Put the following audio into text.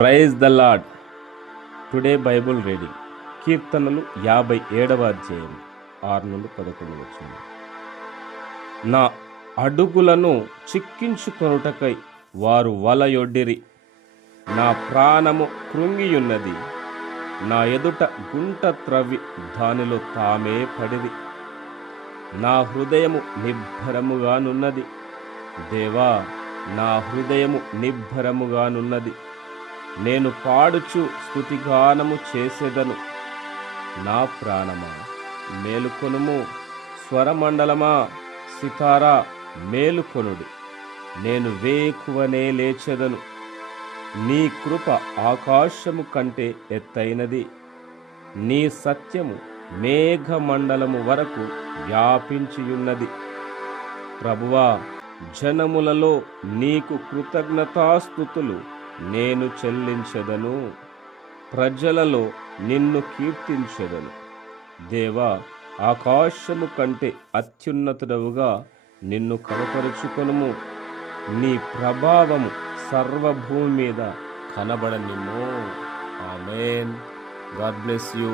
Praise the Lord. Today Bible reading కీర్తనలు 57వ అధ్యాయం 6 నుండి 11 వచనం. నా అడుగులను చిక్కించుకొనుటకై వారు వలయొడ్డిరి. నా ప్రాణము కృంగియున్నది. నా ఎదుట గుంట త్రవ్వి దానిలో తామే పడిరి. నా హృదయము నిబ్బరముగానున్నది. దేవా, నా హృదయము నిబ్బరముగానున్నది. నేను పాడుచు స్తుతిగానము చేసేదను. నా ప్రాణమా మేలుకొనుము, స్వరమండలమా సితారా మేలుకొనుడి. నేను వేకువనే లేచెదను. నీ కృప ఆకాశము కంటే ఎత్తైనది. నీ సత్యము మేఘమండలము వరకు వ్యాపించియున్నది. ప్రభువా, జనములలో నీకు కృతజ్ఞతాస్తుతులు నేను చెల్లించెదను. ప్రజలలో నిన్ను కీర్తించెదను. దేవా, ఆకాశము కంటే అత్యున్నతుడవుగా నిన్ను కనపరుచుకొనుము. నీ ప్రభావము సర్వభూమి మీద కనబడనిమ్ము. ఆమేన్. God bless you.